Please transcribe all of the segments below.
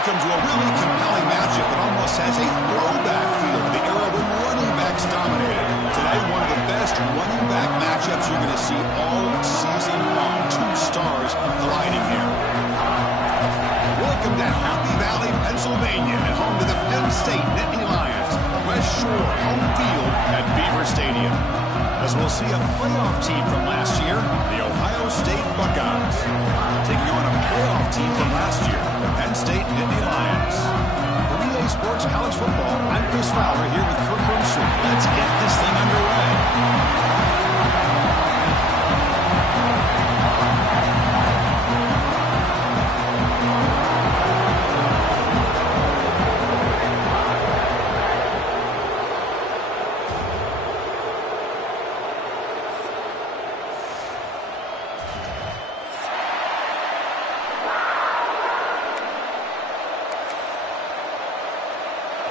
Welcome to a really compelling matchup that almost has a throwback feel to the era when running backs dominated. Today, one of the best running back matchups you're going to see all season long. Two stars colliding here. Welcome to Happy Valley, Pennsylvania, and home to the Penn State Nittany Lions. West Shore home field at Beaver Stadium. As we'll see a playoff team from last year, the Ohio State Buckeyes, taking on a playoff team from last year, the Penn State Nittany Lions. For EA Sports College Football, I'm Chris Fowler here with Kirk Herbstreit. Let's get this thing underway.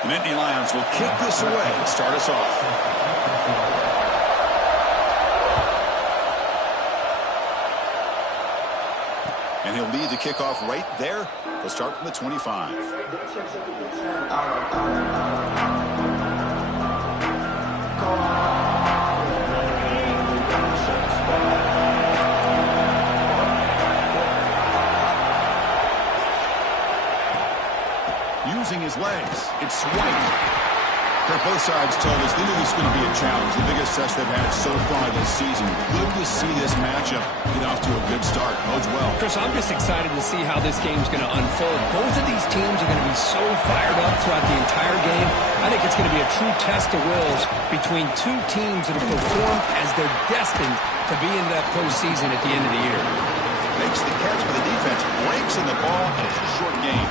The Nittany Lions will kick this away to start us off. And he'll lead the kickoff right there. He'll start from the 25. Using his legs, it's White. Both sides told us they knew this was going to be a challenge, the biggest test they've had so far this season. Good to see this matchup get off to a good start. Bodes well. Chris, I'm just excited to see how this game's going to unfold. Both of these teams are going to be so fired up throughout the entire game. I think it's going to be a true test of wills between two teams that have performed as they're destined to be into that postseason at the end of the year. Makes the catch for the defense, breaks in the ball, and it's a short game.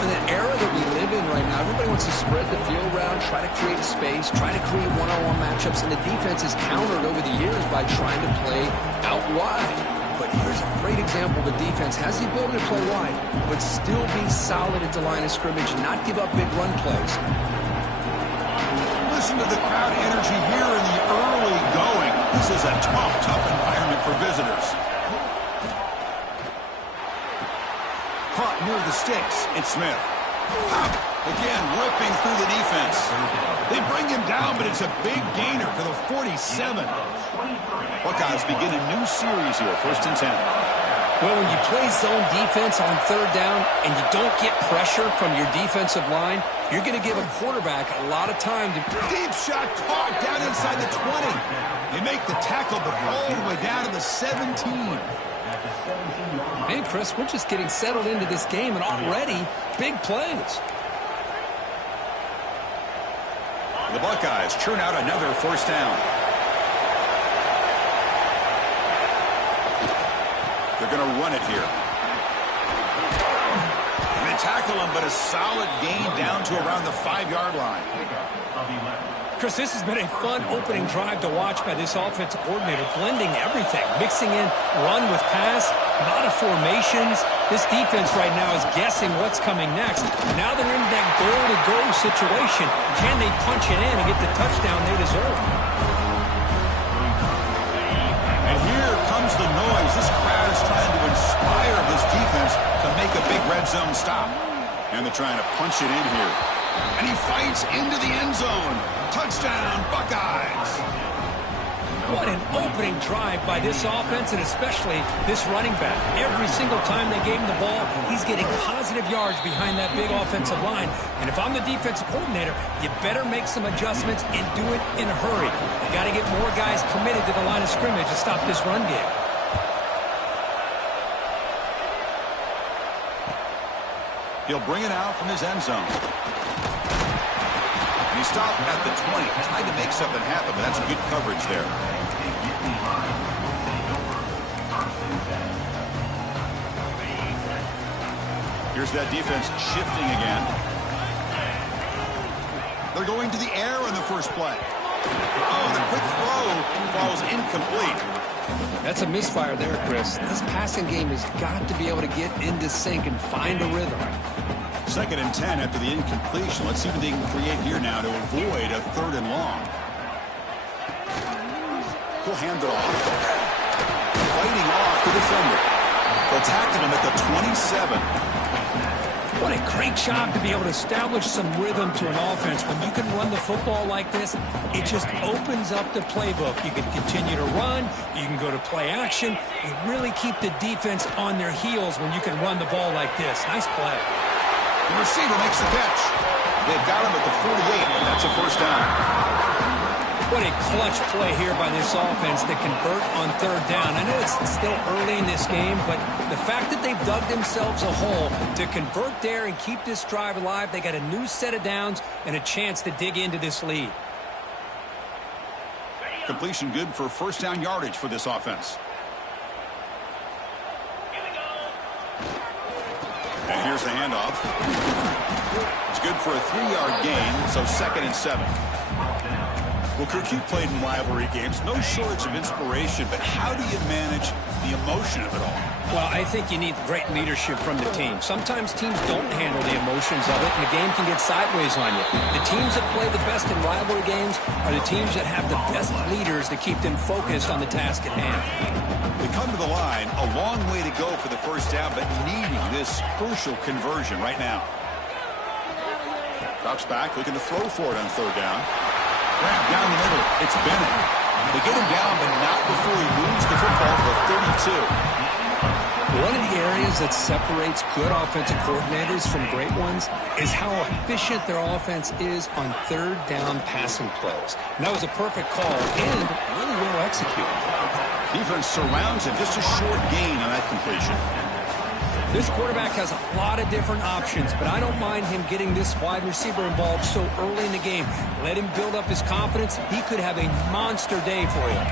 In that era that we live in right now, everybody wants to spread the field around, try to create space, try to create one-on-one matchups, and the defense is countered over the years by trying to play out wide. But here's a great example. The defense has the ability to play wide, but still be solid at the line of scrimmage, not give up big run plays. Listen to the crowd energy here in the early going. This is a tough environment for visitors. Caught near the sticks. It's Smith. Again, ripping through the defense. They bring him down, but it's a big gainer to the 47. Buckeyes begin a new series here, 1st and 10. Well, when you play zone defense on 3rd down and you don't get pressure from your defensive line, you're going to give a quarterback a lot of time to... Deep shot caught down inside the 20. They make the tackle, but all the way down to the 17. Hey, Chris, we're just getting settled into this game, and already big plays. The Buckeyes churn out another 1st down. They're going to run it here. And they tackle him, but a solid gain down to around the 5-yard line. Chris, this has been a fun opening drive to watch by this offensive coordinator, blending everything, mixing in run with pass, a lot of formations. This defense right now is guessing what's coming next. Now they're in that goal-to-go situation. Can they punch it in and get the touchdown they deserve? And here comes the noise. This crowd is trying to inspire this defense to make a big red zone stop. And they're trying to punch it in here. And he fights into the end zone. Touchdown, Buckeyes. What an opening drive by this offense, and especially this running back. Every single time they gave him the ball, he's getting positive yards behind that big offensive line. And if I'm the defensive coordinator, you better make some adjustments and do it in a hurry. You got to get more guys committed to the line of scrimmage to stop this run game. He'll bring it out from his end zone. He stopped at the 20, trying to make something happen, but that's good coverage there. Here's that defense shifting again. They're going to the air on the first play. Oh, the quick throw falls incomplete. That's a misfire there, Chris. This passing game has got to be able to get into sync and find a rhythm. 2nd and 10 after the incompletion. Let's see what they can create here now to avoid a 3rd and long. He'll hand it off. Fighting off the defender. They'll tackle him at the 27. What a great job to be able to establish some rhythm to an offense. When you can run the football like this, it just opens up the playbook. You can continue to run. You can go to play action. You really keep the defense on their heels when you can run the ball like this. Nice play. The receiver makes the catch. They've got him at the 48, and that's a first down. What a clutch play here by this offense to convert on third down. I know it's still early in this game, but the fact that they've dug themselves a hole to convert there and keep this drive alive, they got a new set of downs and a chance to dig into this lead. Completion good for first down yardage for this offense. And here's the handoff. It's good for a 3-yard gain, so 2nd and 7. Well, Kirk, you played in rivalry games. No shortage of inspiration, but how do you manage the emotion of it all? Well, I think you need great leadership from the team. Sometimes teams don't handle the emotions of it, and the game can get sideways on you. The teams that play the best in rivalry games are the teams that have the best leaders to keep them focused on the task at hand. They come to the line, a long way to go for the first down, but needing this crucial conversion right now. Drops back, looking to throw for it on third down. Grab down the middle. It's Bennett. They get him down, but not before he moves the football to the 32. One of the areas that separates good offensive coordinators from great ones is how efficient their offense is on third down passing plays. And that was a perfect call and really well executed. Defense surrounds him. Just a short gain on that completion. This quarterback has a lot of different options, but I don't mind him getting this wide receiver involved so early in the game. Let him build up his confidence. He could have a monster day for you.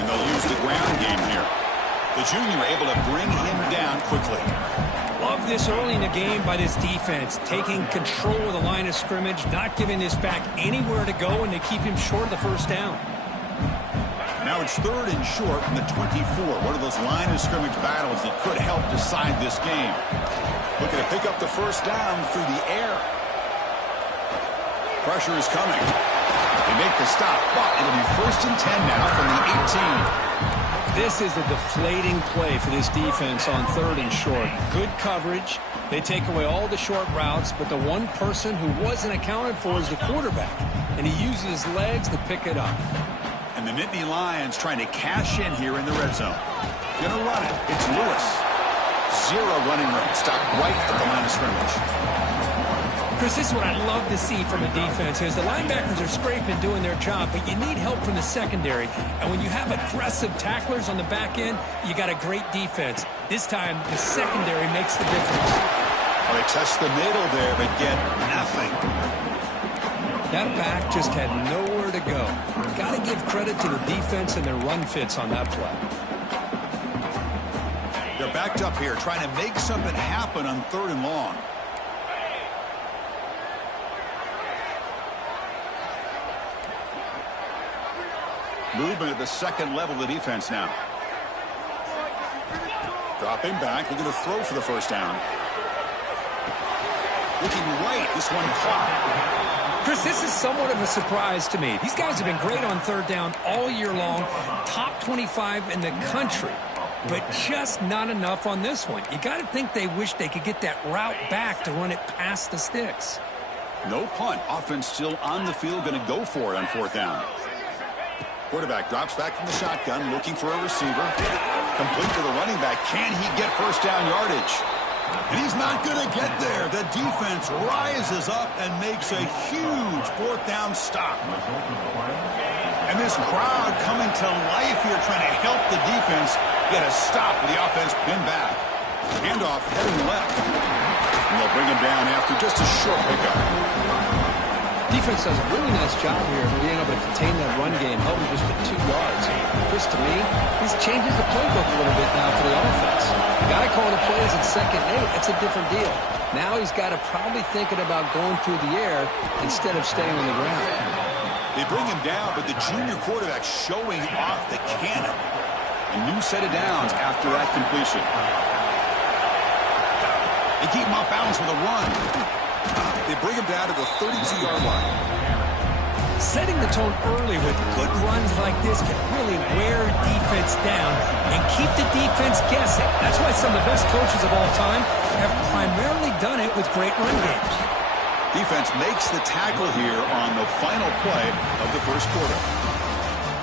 And they'll use the ground game here. The junior able to bring him down quickly. Love this early in the game by this defense, taking control of the line of scrimmage, not giving this back anywhere to go, and they keep him short of the first down. Now it's 3rd and short from the 24. One of those line of scrimmage battles that could help decide this game. Looking to pick up the first down through the air. Pressure is coming. They make the stop, but it'll be 1st and 10 now from the 18. This is a deflating play for this defense on 3rd and short. Good coverage. They take away all the short routes, but the one person who wasn't accounted for is the quarterback, and he uses his legs to pick it up. And the Nittany Lions trying to cash in here in the red zone. Gonna run it. It's Lewis. 0 running room. Stopped right at the line of scrimmage. Chris, this is what I love to see from a defense is the linebackers are scraping doing their job, but you need help from the secondary. And when you have aggressive tacklers on the back end, you got a great defense. This time, the secondary makes the difference. Well, they test the middle there, but get nothing. That back just had nowhere to go. Got to give credit to the defense and their run fits on that play. They're backed up here trying to make something happen on 3rd and long. Movement at the 2nd level of the defense now. Dropping back, looking to throw for the first down. Looking right, this one caught. Chris, this is somewhat of a surprise to me. These guys have been great on third down all year long, top 25 in the country, but just not enough on this one. You got to think they wish they could get that route back to run it past the sticks. No punt. Offense still on the field, going to go for it on 4th down. Quarterback drops back from the shotgun, looking for a receiver. Complete to the running back. Can he get first down yardage? And he's not going to get there. The defense rises up and makes a huge 4th down stop. And this crowd coming to life here trying to help the defense get a stop with the offense pinned back. Handoff heading left. And they'll bring him down after just a short pickup. Defense does a really nice job here of being able to contain that run game, held him just to 2 yards. Chris, to me, this changes the playbook a little bit now for the offense. The guy calling the plays at 2nd and 8, that's a different deal. Now he's got to probably thinking about going through the air instead of staying on the ground. They bring him down, but the junior quarterback showing off the cannon. A new set of downs after that completion. They keep him off balance with a run. They bring him down to the 32-yard line. Setting the tone early with good runs like this can really wear defense gets down and keep the defense guessing. That's why some of the best coaches of all time have primarily done it with great run games. Defense makes the tackle here on the final play of the first quarter.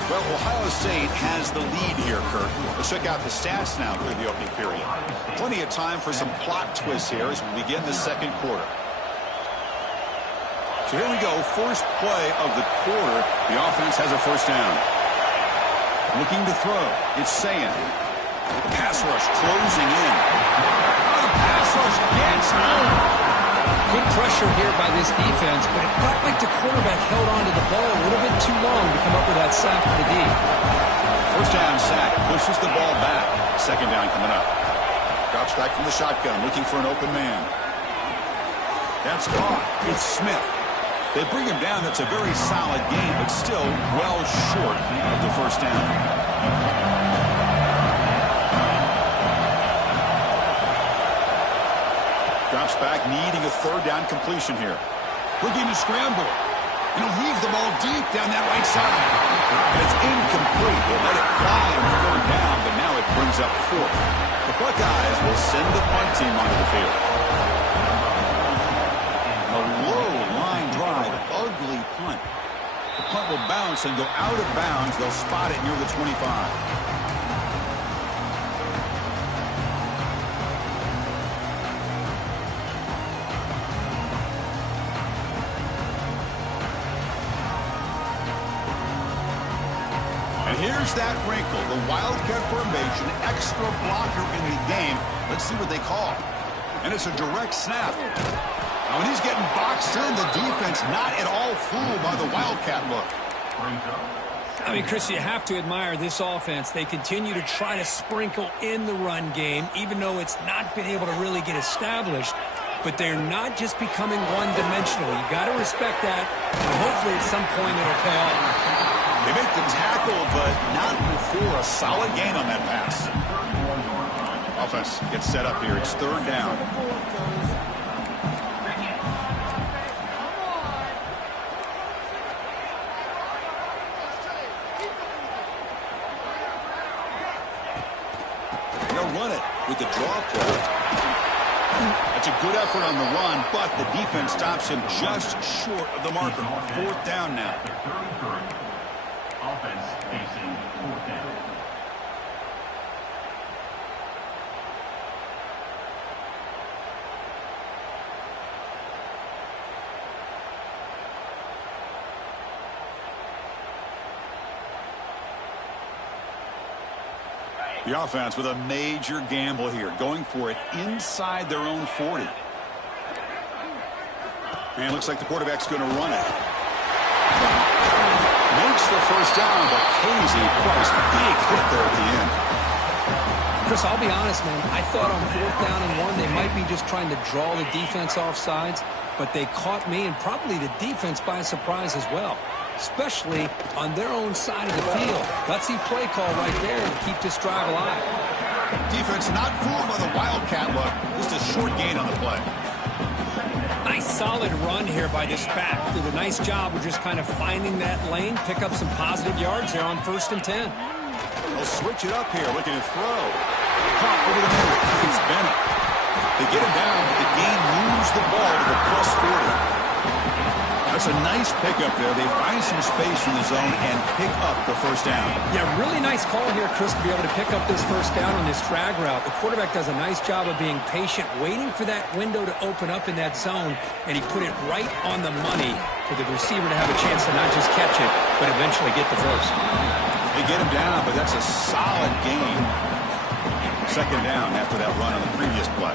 Well, Ohio State has the lead here, Kirk. Let's check out the stats now for the opening period. Plenty of time for some plot twists here as we begin the second quarter. So here we go, first play of the quarter. The offense has a first down. Looking to throw. It's Sayin. Pass rush closing in. The pass rush gets home. Good pressure here by this defense, but it felt like the quarterback held on to the ball a little bit too long to come up with that sack for the D. First down sack, pushes the ball back. Second down coming up. Drops back from the shotgun, looking for an open man. That's caught. It's Smith. They bring him down. That's a very solid game, but still well short of the first down. Drops back, needing a third down completion here. Looking to scramble. And he'll heave the ball deep down that right side. And it's incomplete. They let it fly on third down, but now it brings up fourth. The Buckeyes will send the punt team onto the field. A low line drive, ugly punt. The punt will bounce and go out of bounds. They'll spot it near the 25. Here's that wrinkle, the Wildcat formation, extra blocker in the game. Let's see what they call. And it's a direct snap. Now, when he's getting boxed in, the defense not at all fooled by the Wildcat look. I mean, Chris, you have to admire this offense. They continue to try to sprinkle in the run game, even though it's not been able to really get established. But they're not just becoming one-dimensional. You got to respect that, and hopefully at some point it'll pay off. They make the tackle, but not before a solid gain on that pass. Offense gets set up here. It's third down. They'll run it with the draw play. That's a good effort on the run, but the defense stops him just short of the marker. Fourth down now. Offense facing fourth down. The offense with a major gamble here, going for it inside their own 40. And looks like the quarterback's going to run it. Makes the first down, but Casey Price, big hit there at the end. Chris, I'll be honest, man. I thought on fourth down and one, they might be just trying to draw the defense off sides, but they caught me and probably the defense by surprise as well, especially on their own side of the field. Gutsy play call right there to keep this drive alive. Defense not fooled by the Wildcat look. Just a short gain on the play. Nice solid run here by this back. Did a nice job of just kind of finding that lane, pick up some positive yards there on 1st and 10. They'll switch it up here, looking to throw. Pop over the middle. It's Bennett. They get him down, but the game moves the ball to the +40. That's a nice pickup there. They find some space in the zone and pick up the first down. Yeah, really nice call here, Chris, to be able to pick up this first down on this drag route. The quarterback does a nice job of being patient, waiting for that window to open up in that zone, and he put it right on the money for the receiver to have a chance to not just catch it, but eventually get the first. They get him down, but that's a solid gain. Second down after that run on the previous play.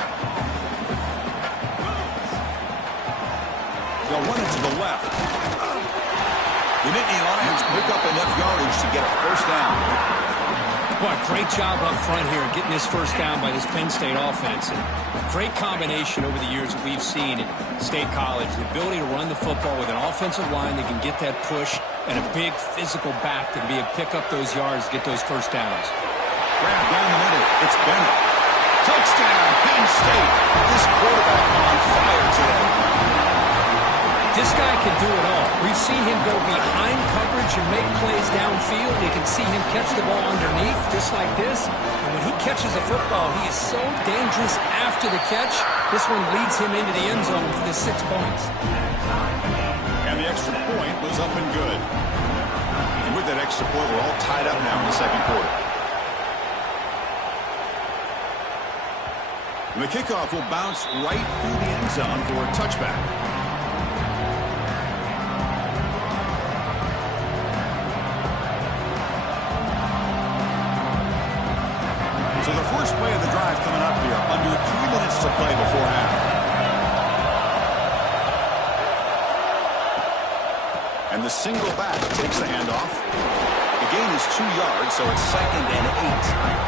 They'll run it to the left. The Nittany Lions pick up enough yardage to get a first down. Boy, great job up front here getting this first down by this Penn State offense. And great combination over the years that we've seen at State College. The ability to run the football with an offensive line that can get that push and a big physical back to be able to pick up those yards, get those first downs. Grab down the middle. It's Bennett. Touchdown, Penn State. This quarterback on fire today. This guy can do it all. We've seen him go behind coverage and make plays downfield. You can see him catch the ball underneath, just like this. And when he catches a football, he is so dangerous after the catch. This one leads him into the end zone for the 6 points. And the extra point was up and good. And with that extra point, we're all tied up now in the second quarter. And the kickoff will bounce right through the end zone for a touchback. So the first play of the drive coming up here, under 3 minutes to play before half. And the single back takes the handoff. The gain is 2 yards, so it's 2nd and 8.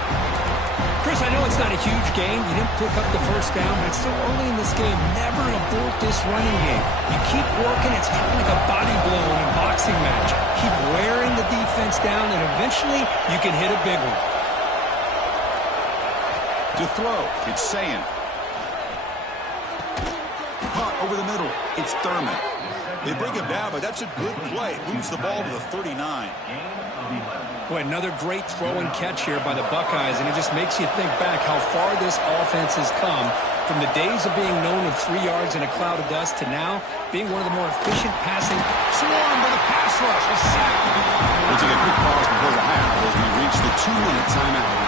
Chris, I know it's not a huge gain. You didn't pick up the first down, but it's still early in this game. Never abort this running game. You keep working. It's kind of like a body blow in a boxing match. Keep wearing the defense down, and eventually you can hit a big one. To throw, it's Sayin. Caught over the middle, it's Thurman. They bring him down, but that's a good play. Moves the ball to the 39. Boy, another great throw and catch here by the Buckeyes, and it just makes you think back how far this offense has come from the days of being known of 3 yards in a cloud of dust to now being one of the more efficient passing. Swarm by the pass rush, a sack. We'll take a quick pause before the half as we reach the 2-minute timeout.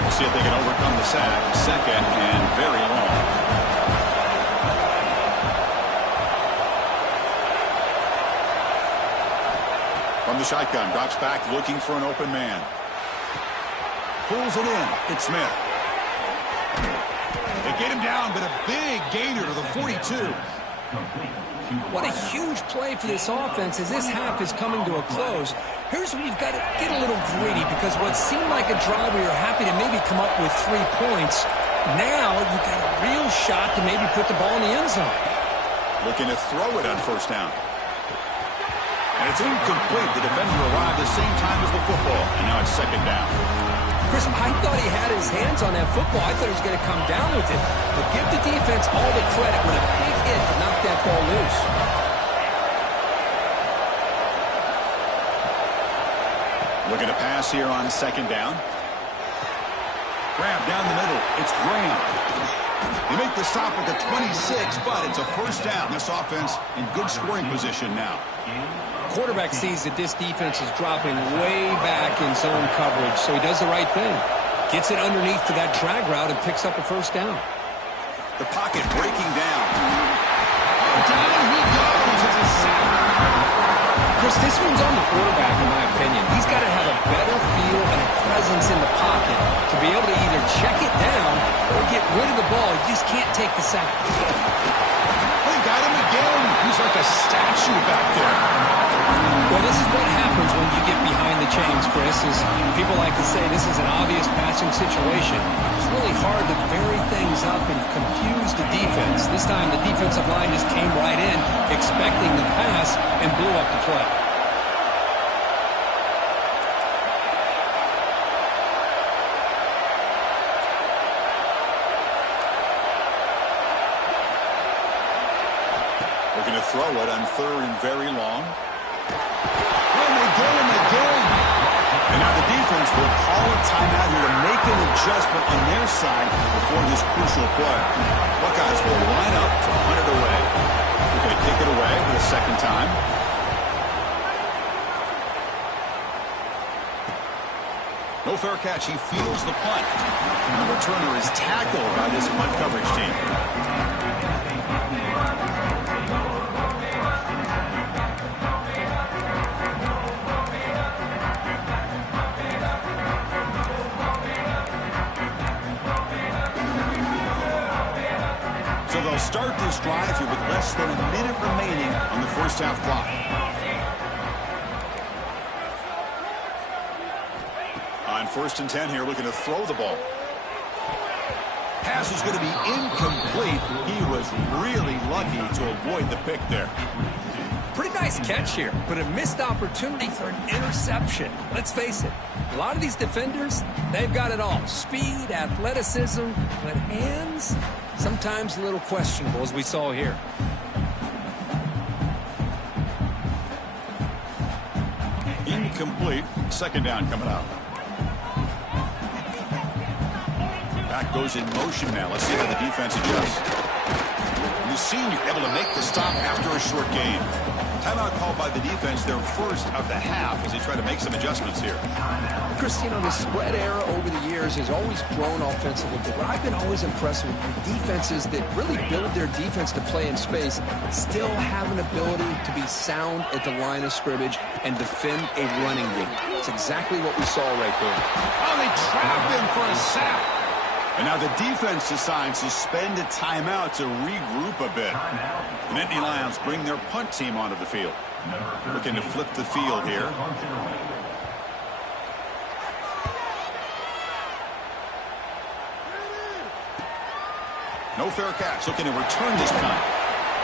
We'll see if they can overcome the sack. 2nd and very long. From the shotgun, drops back looking for an open man. Pulls it in. It's Smith. They get him down, but a big gainer to the 42. What a huge play for this offense as this half is coming to a close. Here's where you've got to get a little greedy, because what seemed like a drive where you're happy to maybe come up with 3 points, now you've got a real shot to maybe put the ball in the end zone. Looking to throw it on first down. And it's incomplete. The defender arrived at the same time as the football. And now it's 2nd down. Chris, I thought he had his hands on that football. I thought he was going to come down with it. But give the defense all the credit with a big hit to knock that ball loose. Looking to pass here on 2nd down. Grab down the middle. It's Graham. They make the stop at the 26, but it's a first down. This offense in good scoring position now. Quarterback sees that this defense is dropping way back in zone coverage, so he does the right thing. Gets it underneath to that drag route and picks up a first down. The pocket breaking down. Down he goes. It's a sack. Chris, this one's on the quarterback, in my opinion. He's got to have a better feel and a presence in the pocket to be able to either check it down or get rid of the ball. You just can't take the sack. They got him again. He's like a statue back there. Well, this is what happens when you get behind the chains, Chris. Is people like to say this is an obvious passing situation. It's really hard to vary things up and confuse the defense. This time the defensive line just came right in, expecting the pass, and blew up the play. Looking to throw it on 3rd and very long. And they get him again. And now the defense will call a timeout here to make an adjustment on their side before this crucial play. Buckeyes will line up to punt it away. They're going to kick it away for the 2nd time. No fair catch. He fields the punt. And the returner is tackled by this punt coverage team. So they'll start this drive here with less than a minute remaining on the first half clock. On 1st and 10 here, looking to throw the ball. Pass is going to be incomplete. He was really lucky to avoid the pick there. Pretty nice catch here, but a missed opportunity for an interception. Let's face it, a lot of these defenders, they've got it all. Speed, athleticism, but hands, Sometimes a little questionable, as we saw here. Incomplete. Second down coming up. Back goes in motion now. Let's see how the defense adjusts. The senior able to make the stop after a short gain. Timeout called by the defense, their first of the half, as they try to make some adjustments here. Chris, you know, the spread era over the years has always grown offensively, but what I've been always impressed with defenses that really build their defense to play in space still have an ability to be sound at the line of scrimmage and defend a running game. It's exactly what we saw right there. Oh, they trap him for a sack. And now the defense decides to spend a timeout to regroup a bit. The Nittany Lions bring their punt team onto the field. Looking to flip the field here. No fair catch. Looking to return this punt.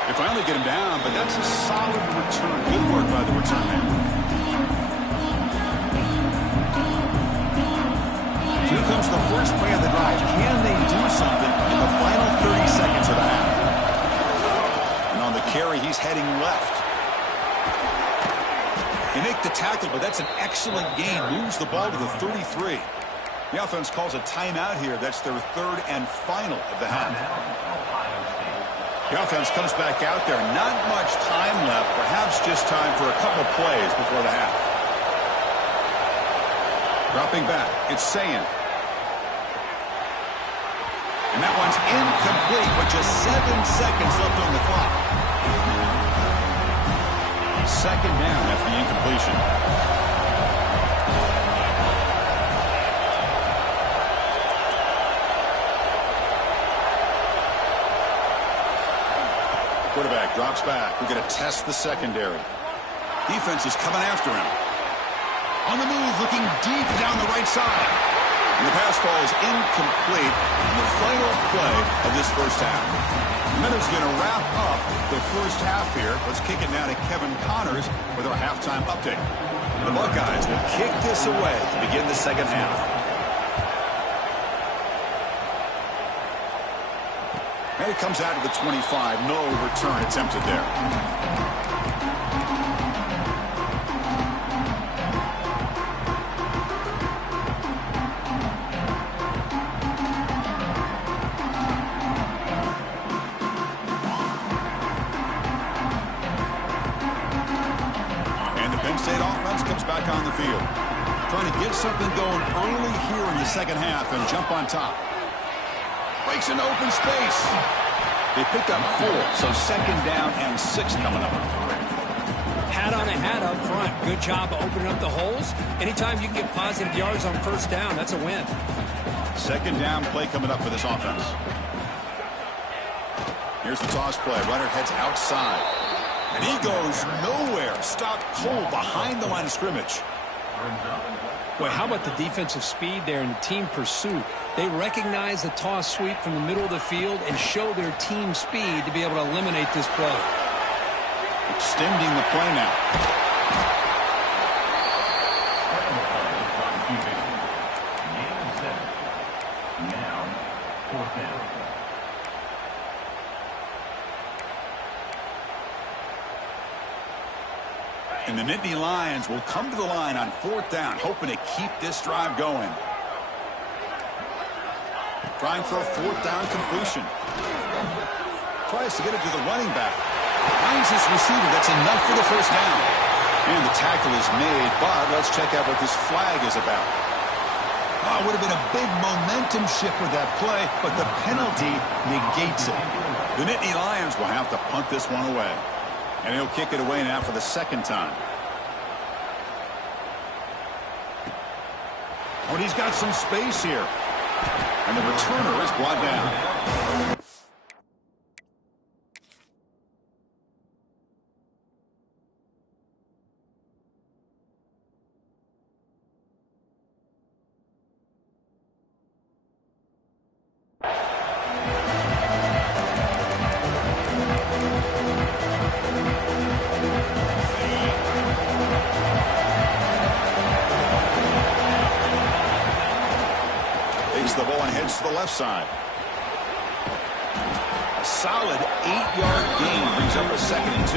They finally get him down, but that's a solid return. Good work by the return man. Here comes the first play of the drive. Can they do something in the final 30 seconds of the half? And on the carry, he's heading left. They make the tackle, but that's an excellent gain. Moves the ball to the 33. The offense calls a timeout here. That's their third and final of the half. The offense comes back out there. Not much time left. Perhaps just time for a couple plays before the half. Dropping back. It's Sayin. And that one's incomplete with just 7 seconds left on the clock. Second down after the incompletion. Quarterback drops back. We're going to test the secondary. Defense is coming after him. On the move, looking deep down the right side. And the pass ball is incomplete in the final play of this first half. Minutes going to wrap up the first half here. Let's kick it now to Kevin Connors with our halftime update. The Buckeyes will kick this away to begin the second half. And it comes out of the 25. No return attempted there. On the field. Trying to get something going early here in the second half and jump on top. Breaks an open space. They picked up 4, so second down and 6 coming up. Hat on a hat up front. Good job of opening up the holes. Anytime you can get positive yards on first down, that's a win. Second down play coming up for this offense. Here's the toss play. Runner heads outside. And he goes nowhere. Stopped cold behind the line of scrimmage. Boy, how about the defensive speed there and the team pursuit? They recognize the toss sweep from the middle of the field and show their team speed to be able to eliminate this play. Extending the play now. Now, fourth down. And the Nittany Lions will come to the line on fourth down, hoping to keep this drive going. Trying for a fourth down completion. Tries to get it to the running back. Finds his receiver. That's enough for the first down. And the tackle is made, but let's check out what this flag is about. Oh, it would have been a big momentum shift for that play, but the penalty negates it. The Nittany Lions will have to punt this one away. And he'll kick it away now for the second time. But he's got some space here. And the returner is brought down. The ball and heads to the left side. solid 8-yard gain brings up a 2nd and 2.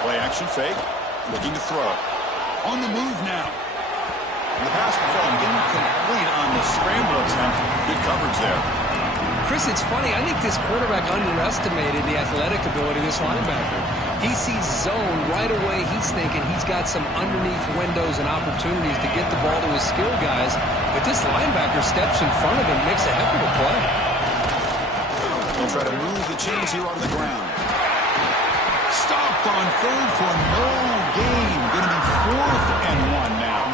Play action fake. Looking to throw. On the move now. And the pass will fall incomplete on the scramble attempt. Good coverage there. Chris, it's funny. I think this quarterback underestimated the athletic ability of this linebacker. He sees zone right away. He's thinking he's got some underneath windows and opportunities to get the ball to his skill guys. But this linebacker steps in front of him, makes a heck of a play. They'll try to move the chains here on the ground. Stopped on 3rd for no gain. Going to be 4th and 1 now.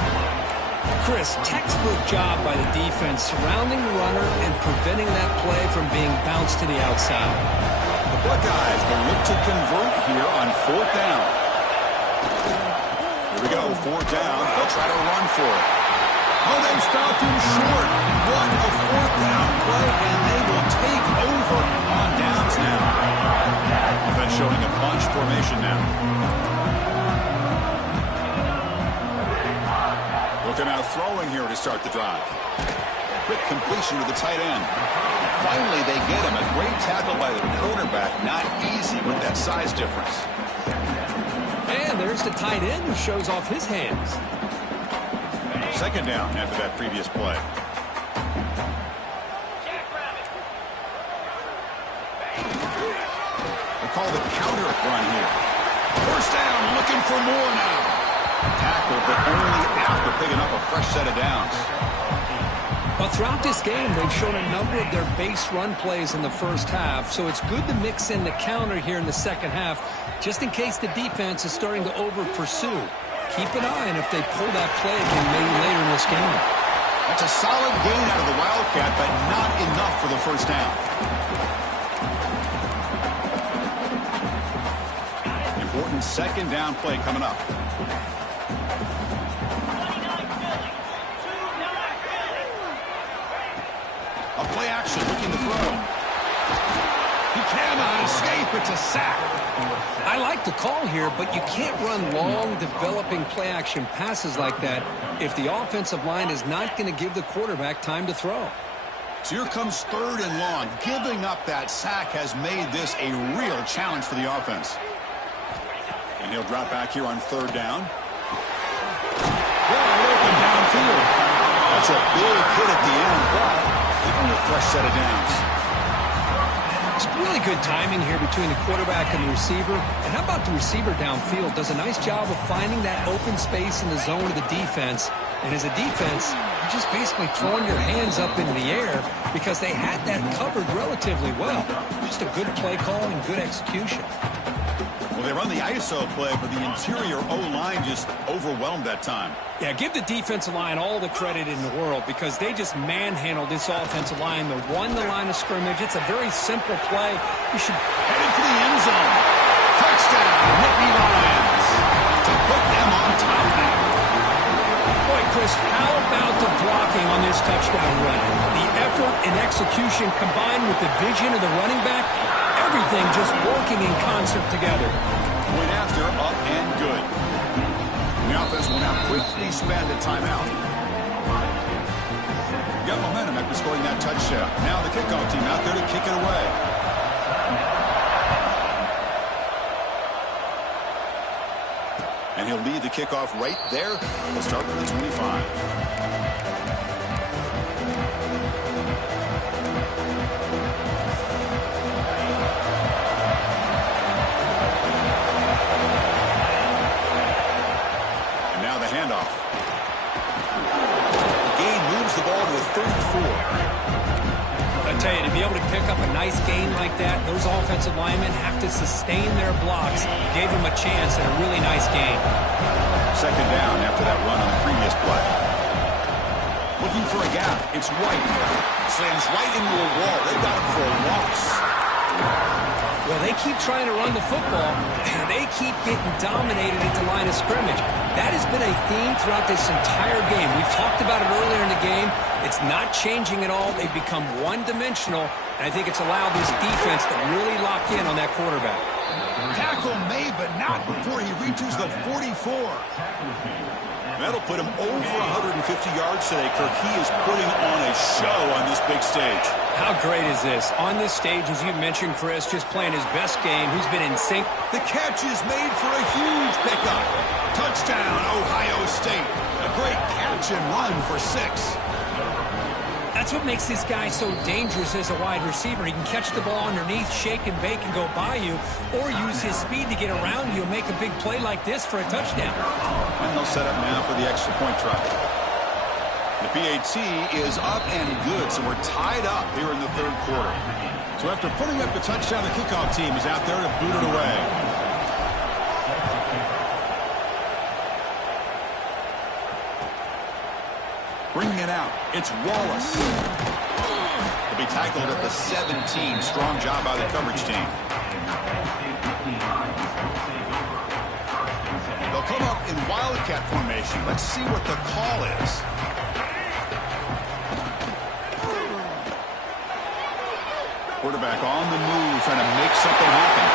Chris, textbook job by the defense surrounding the runner and preventing that play from being bounced to the outside. The Buckeyes will look to convert here on 4th down. Here we go, 4th down. They'll try to run for it. Oh, they stopped him short. What a 4th down play, and they will take over on downs now. Offense showing a bunch formation now. Looking out throwing here to start the drive. Quick completion to the tight end. Finally, they get him. A great tackle by the quarterback. Not easy with that size difference. And there's the tight end who shows off his hands. 2nd down after that previous play. They call the counter run here. 1st down, looking for more now. Tackle, but only after picking up a fresh set of downs. Well, throughout this game, they've shown a number of their base run plays in the 1st half, so it's good to mix in the counter here in the 2nd half, just in case the defense is starting to over-pursue. Keep an eye on if they pull that play again maybe later in this game. That's a solid gain out of the Wildcat, but not enough for the 1st down. Important 2nd down play coming up. A play action, looking to throw. He cannot escape. It's a sack. I like the call here, but you can't run long, developing play-action passes like that if the offensive line is not going to give the quarterback time to throw. So here comes 3rd and long. Giving up that sack has made this a real challenge for the offense. And he'll drop back here on 3rd down. Wide open downfield. That's a big hit at the end, but giving a fresh set of downs. It's really good timing here between the quarterback and the receiver. And how about the receiver downfield? Does a nice job of finding that open space in the zone of the defense. And as a defense, you're just basically throwing your hands up into the air because they had that covered relatively well. Just a good play call and good execution. Well, they run the ISO play, but the interior O-line just overwhelmed that time. Yeah, give the defensive line all the credit in the world because they just manhandled this offensive line. They won the line of scrimmage. It's a very simple play. You should headed for the end zone. Touchdown, Nittany Lions to put them on top now. Boy, Chris, how about the blocking on this touchdown run? The effort and execution combined with the vision of the running back, everything just working in concert together. Went after, up and good. The offense will now quickly spend a timeout. Got momentum after scoring that touchdown. Now the kickoff team out there to kick it away. And he'll lead the kickoff right there. We'll start with the 25. Handoff. The game moves the ball to a 34. I tell you, to be able to pick up a nice game like that, those offensive linemen have to sustain their blocks. Gave them a chance at a really nice game. 2nd down after that run on the previous play. Looking for a gap. It's White. Slams right into a wall. They've got him for a loss. Well, they keep trying to run the football, and they keep getting dominated at the line of scrimmage. That has been a theme throughout this entire game. We've talked about it earlier in the game. It's not changing at all. They've become one-dimensional, and I think it's allowed this defense to really lock in on that quarterback. Tackle made, but not before he reaches the 44. That'll put him over 150 yards today, Kirk. He is putting on a show on this big stage. How great is this? On this stage, as you mentioned, Chris, just playing his best game. He's been in sync. The catch is made for a huge pickup. Touchdown, Ohio State. A great catch and run for 6. That's what makes this guy so dangerous as a wide receiver. He can catch the ball underneath, shake and bake and go by you, or use his speed to get around you and make a big play like this for a touchdown. And they'll set up now for the extra point try. The PAT is up and good, so we're tied up here in the third quarter. So after putting up the touchdown, the kickoff team is out there to boot it away. Bringing it out, it's Wallace. He'll be tackled at the 17. Strong job by the coverage team. They'll come up in Wildcat formation. Let's see what the call is. Quarterback on the move, trying to make something happen.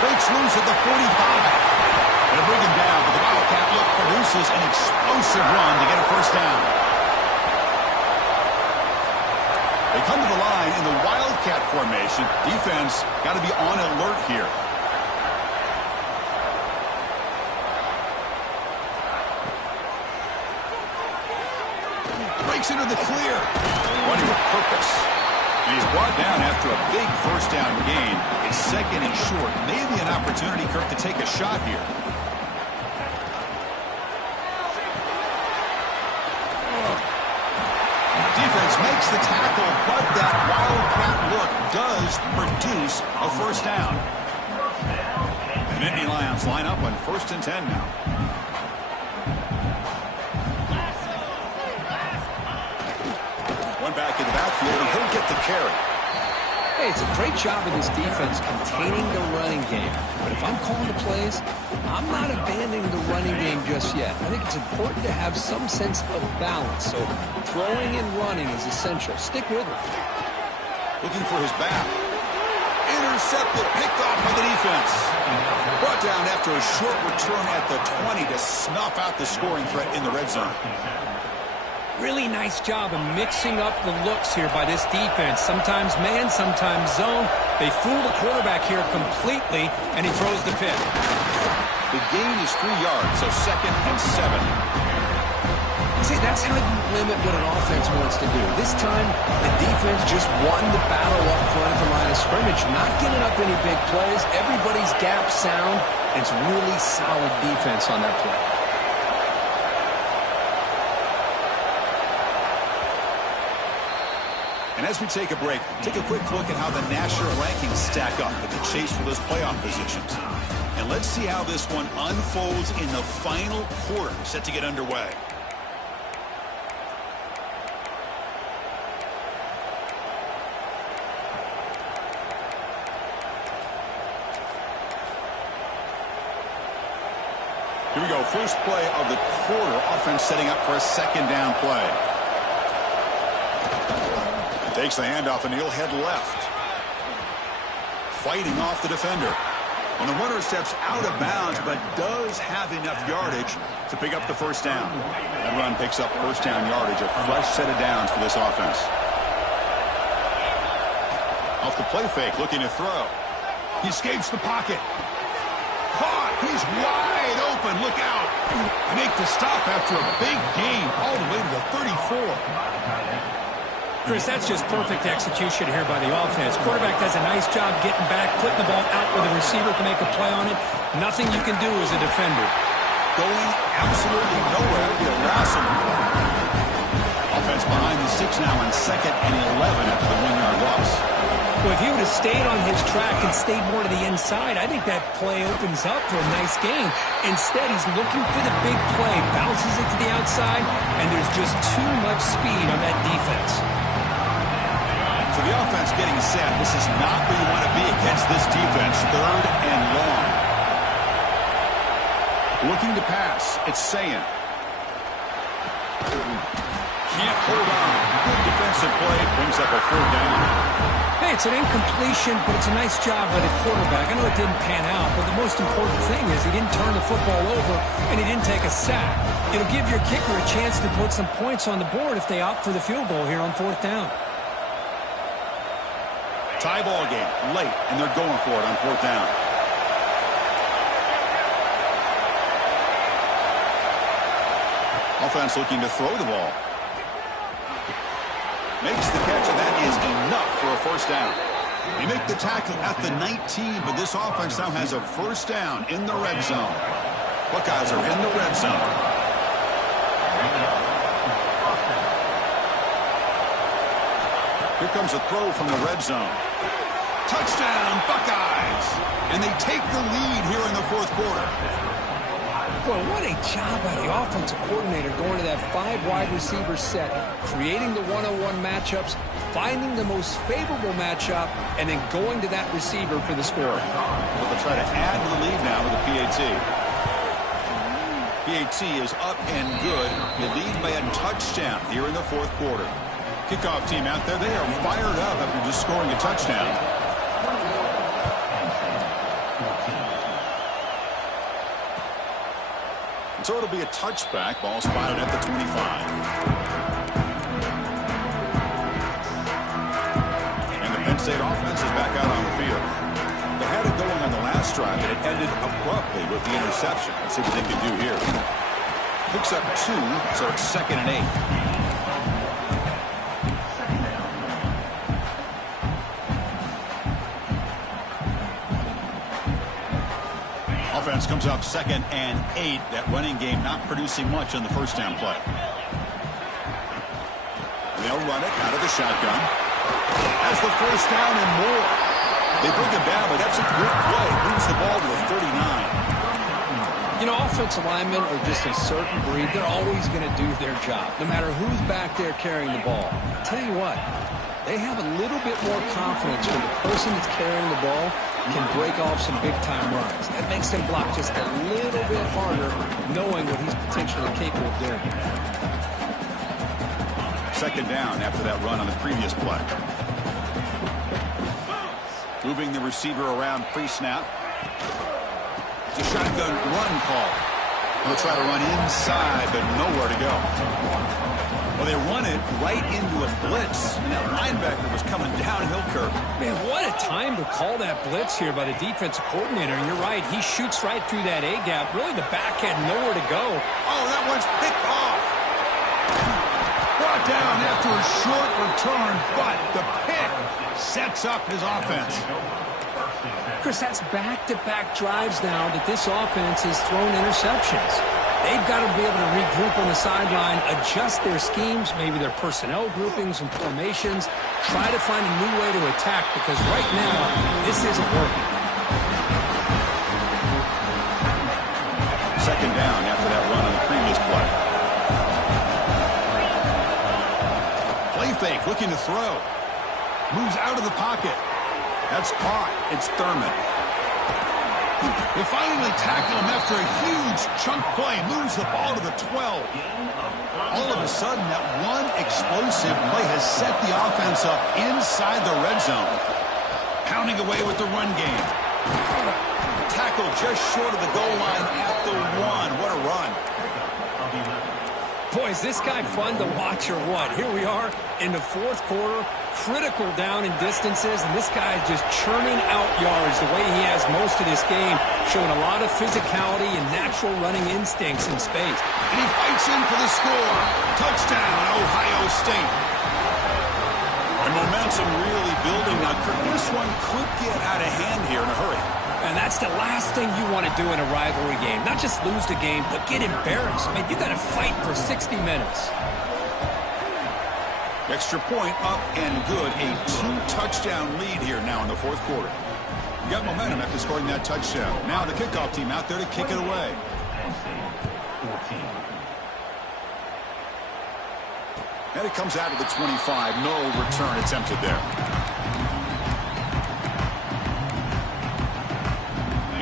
Breaks loose at the 45. They'll bring him down, but the Wildcat look produces an explosive run to get a first down. They come to the line in the Wildcat formation. Defense got to be on alert here. Breaks into the clear. Running with purpose. And he's brought down after a big first down gain. It's second and short. Maybe an opportunity, Kirk, to take a shot here. Defense makes the tackle, but that Wildcat look does produce a first down. And Nittany Lions line up on 1st and 10 now. One back in the backfield, and he'll get the carry. Hey, it's a great job of this defense containing the running game. But if I'm calling the plays, I'm not abandoning the running game just yet. I think it's important to have some sense of balance. So throwing and running is essential. Stick with it. Looking for his back. Intercepted, picked off by the defense. Brought down after a short return at the 20 to snuff out the scoring threat in the red zone. Really nice job of mixing up the looks here by this defense. Sometimes man, sometimes zone. They fool the quarterback here completely, and he throws the pick. The gain is 3 yards, so 2nd and 7. See, that's how you limit what an offense wants to do. This time, the defense just won the battle up front at the line of scrimmage, not giving up any big plays. Everybody's gap sound, and it's really solid defense on that play. And as we take a break, take a quick look at how the national rankings stack up in the chase for those playoff positions. And let's see how this one unfolds in the final quarter set to get underway. Here we go. First play of the quarter. Offense setting up for a 2nd down play. Takes the handoff, and he'll head left. Fighting off the defender. And the runner steps out of bounds, but does have enough yardage to pick up the first down. That run picks up first down yardage, a fresh set of downs for this offense. Off the play fake, looking to throw. He escapes the pocket. Caught. He's wide open. Look out. They make the stop after a big gain all the way to the 34. Chris, that's just perfect execution here by the offense. Quarterback does a nice job getting back, putting the ball out where the receiver can make a play on it. Nothing you can do as a defender. Going absolutely nowhere. It'll be a wrestle. Offense behind the 6 now on 2nd and 11 after the 1-yard loss. Well, if he would have stayed on his track and stayed more to the inside, I think that play opens up for a nice gain. Instead, he's looking for the big play, bounces it to the outside, and there's just too much speed on that defense. So the offense getting set. This is not where you want to be against this defense. 3rd and long. Looking to pass. It's Sayan. Can't hold on. Good defensive play. Brings up a 3rd down. Hey, it's an incompletion, but it's a nice job by the quarterback. I know it didn't pan out, but the most important thing is he didn't turn the football over and he didn't take a sack. It'll give your kicker a chance to put some points on the board if they opt for the field goal here on 4th down. Tie ball game late, and they're going for it on 4th down. Offense looking to throw the ball. Makes the catch, and that is enough for a 1st down. You make the tackle at the 19, but this offense now has a 1st down in the red zone. Buckeyes are in the red zone. Here comes a throw from the red zone. Touchdown, Buckeyes! And they take the lead here in the 4th quarter. Boy, what a job by the offensive coordinator going to that 5 wide receiver set, creating the one-on-one matchups, finding the most favorable matchup, and then going to that receiver for the score. Well, they'll try to add to the lead now with a PAT. PAT is up and good. They lead by a touchdown here in the 4th quarter. Kickoff team out there, they are fired up after just scoring a touchdown. So it'll be a touchback. Ball spotted at the 25. And the Penn State offense is back out on the field. They had it going on the last drive, and it ended abruptly with the interception. Let's see what they can do here. Picks up 2, so it's 2nd and 8. Offense comes up 2nd and 8. That running game not producing much on the 1st down play. They'll run it out of the shotgun. That's the 1st down and more. They bring him down, but that's a good play. Moves the ball to the 39. You know, offensive linemen are just a certain breed. They're always going to do their job, no matter who's back there carrying the ball. I'll tell you what, they have a little bit more confidence when the person that's carrying the ball can break off some big-time runs. That makes them block just a little bit harder, knowing what he's potentially capable of doing. 2nd down after that run on the previous play. Moving the receiver around pre-snap. It's a shotgun run call. They'll try to run inside, but nowhere to go. Well, they run it right into a blitz, and that linebacker was coming downhill, Kirk. Man, what a time to call that blitz here by the defensive coordinator. And you're right, he shoots right through that A-gap. Really, the back had nowhere to go. Oh, that one's picked off. Brought down after a short return, but the pick sets up his offense. Chris, that's back-to-back drives now that this offense has thrown interceptions. They've got to be able to regroup on the sideline, adjust their schemes, maybe their personnel groupings and formations, try to find a new way to attack, because right now, this isn't working. 2nd down after that run on the previous play. Play fake, looking to throw. Moves out of the pocket. That's caught. It's Thurman. They finally tackle him after a huge chunk play. Moves the ball to the 12. All of a sudden, that one explosive play has set the offense up inside the red zone. Pounding away with the run game. Tackle just short of the goal line at the 1. What a run. Boy, is this guy fun to watch or what? Here we are in the 4th quarter, critical down in distances, and this guy is just churning out yards the way he has most of this game, showing a lot of physicality and natural running instincts in space. And he fights in for the score. Touchdown, Ohio State. And momentum really building now. This one could get out of hand here in a hurry. And that's the last thing you want to do in a rivalry game. Not just lose the game, but get embarrassed. I mean, you got to fight for 60 minutes. Extra point up and good. A 2-touchdown lead here now in the 4th quarter. You got momentum after scoring that touchdown. Now the kickoff team out there to kick it away. And it comes out of the 25. No return attempted there.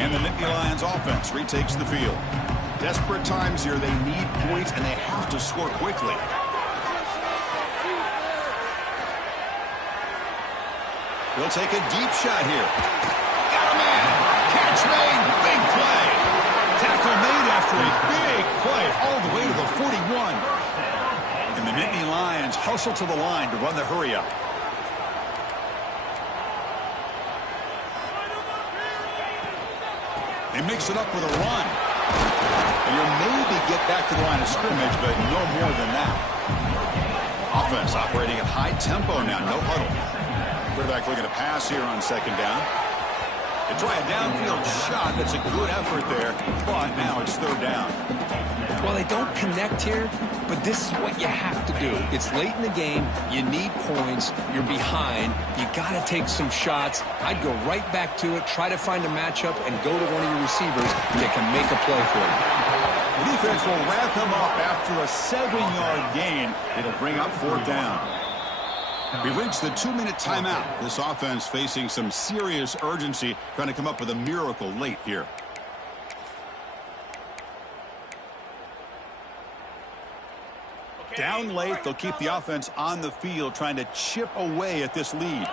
And the Nittany Lions offense retakes the field. Desperate times here. They need points, and they have to score quickly. He'll take a deep shot here. Got a man. Catch made. Big play. Tackle made after a big play all the way to the 41. And the Nittany Lions hustle to the line to run the hurry up. They mix it up with a run. And you'll maybe get back to the line of scrimmage, but no more than that. Offense operating at high tempo now, no huddle. Quarterback looking to pass here on second down. They try a downfield shot. That's a good effort there, but now it's third down. Well, they don't connect here, but this is what you have to do. It's late in the game. You need points. You're behind. You got to take some shots. I'd go right back to it, try to find a matchup, and go to one of your receivers that can make a play for you. The defense will wrap him up after a 7-yard gain. It'll bring up fourth down. We've reached the 2-minute timeout. This offense facing some serious urgency, trying to come up with a miracle late here. Down late, they'll keep the offense on the field, trying to chip away at this lead.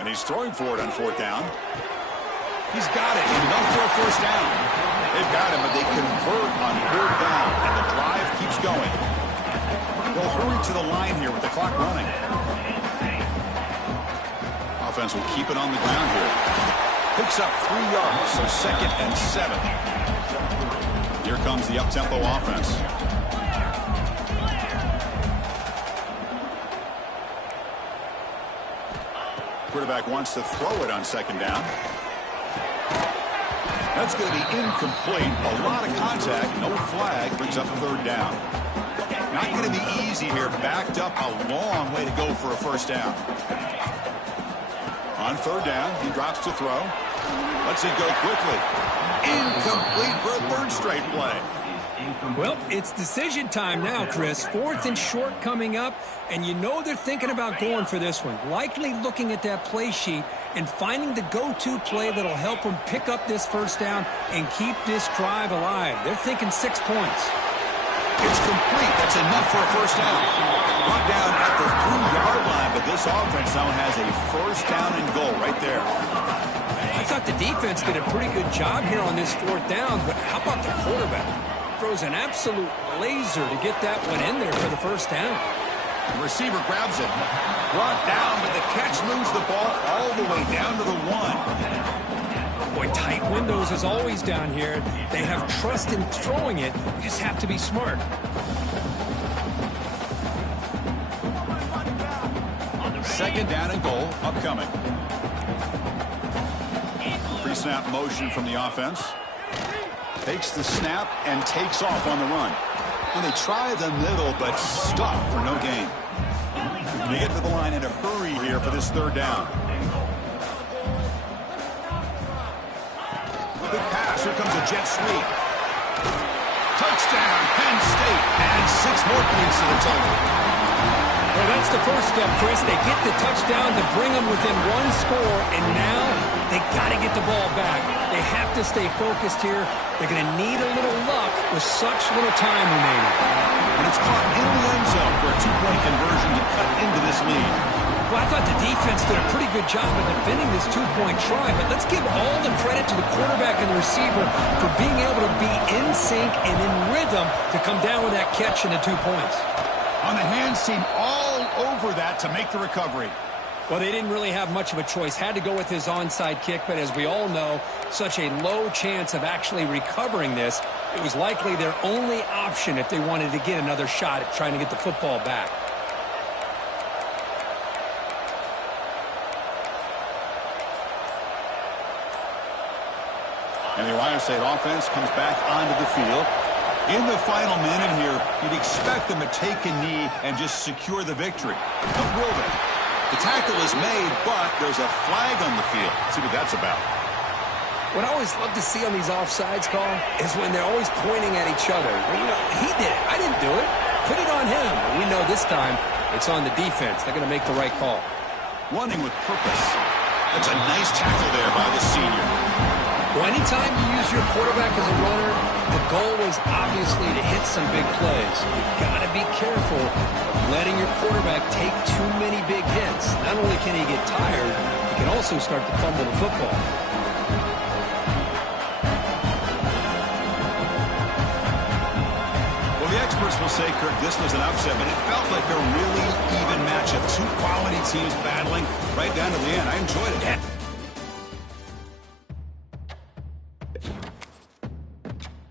And he's throwing for it on fourth down. He's got it. Enough for a first down. They've got him, but they convert on third down, and the drive keeps going. They'll hurry to the line here with the clock running. Offense will keep it on the ground here. Picks up 3 yards, so 2nd and 7. Here comes the up-tempo offense. Quarterback wants to throw it on second down. That's going to be incomplete. A lot of contact. No flag. Brings up third down. Not going to be easy here. Backed up a long way to go for a first down. On third down, he drops to throw. Lets it go quickly. Incomplete for a third straight play. Well, it's decision time now, Chris. 4th and short coming up, and you know they're thinking about going for this one. Likely looking at that play sheet and finding the go-to play that'll help them pick up this first down and keep this drive alive. They're thinking 6 points. It's complete. That's enough for a first down. Brought down at the 3-yard line, but this offense now has a first down and goal right there. I thought the defense did a pretty good job here on this 4th down, but how about the quarterback? Throws an absolute laser to get that one in there for the first down. The receiver grabs it. Brought down, but the catch moves the ball all the way down to the 1. Boy, tight windows is always down here. They have trust in throwing it. You just have to be smart. Second down and goal upcoming. Pre-snap motion from the offense. Takes the snap and takes off on the run. And they try the middle, but stop for no gain. They get to the line in a hurry here for this third down. Good pass. Here comes a jet sweep. Touchdown, Penn State. And 6 more points to the total. Well, that's the first step, Chris. They get the touchdown to bring them within 1 score, and now they got to get the ball back. They have to stay focused here. They're going to need a little luck with such little time remaining. And it's caught in the end zone for a 2-point conversion to cut into this lead. Well, I thought the defense did a pretty good job of defending this 2-point try, but let's give all the credit to the quarterback and the receiver for being able to be in sync and in rhythm to come down with that catch and the 2 points. On the hands team all over that to make the recovery. Well, they didn't really have much of a choice. Had to go with his onside kick, but as we all know, such a low chance of actually recovering this. It was likely their only option if they wanted to get another shot at trying to get the football back. And the Ohio State offense comes back onto the field. In the final minute here, you'd expect them to take a knee and just secure the victory. But will they? The tackle is made, but there's a flag on the field. Let's see what that's about. What I always love to see on these offsides, Carl, is when they're always pointing at each other. Well, you know, he did it. I didn't do it. Put it on him. But we know this time it's on the defense. They're going to make the right call. Running with purpose. That's a nice tackle there by the senior. Well, anytime you use If your quarterback is a runner, the goal is obviously to hit some big plays. You've got to be careful of letting your quarterback take too many big hits. Not only can he get tired, he can also start to fumble the football. Well, the experts will say, Kirk, this was an upset, but it felt like a really even matchup. Two quality teams battling right down to the end. I enjoyed it.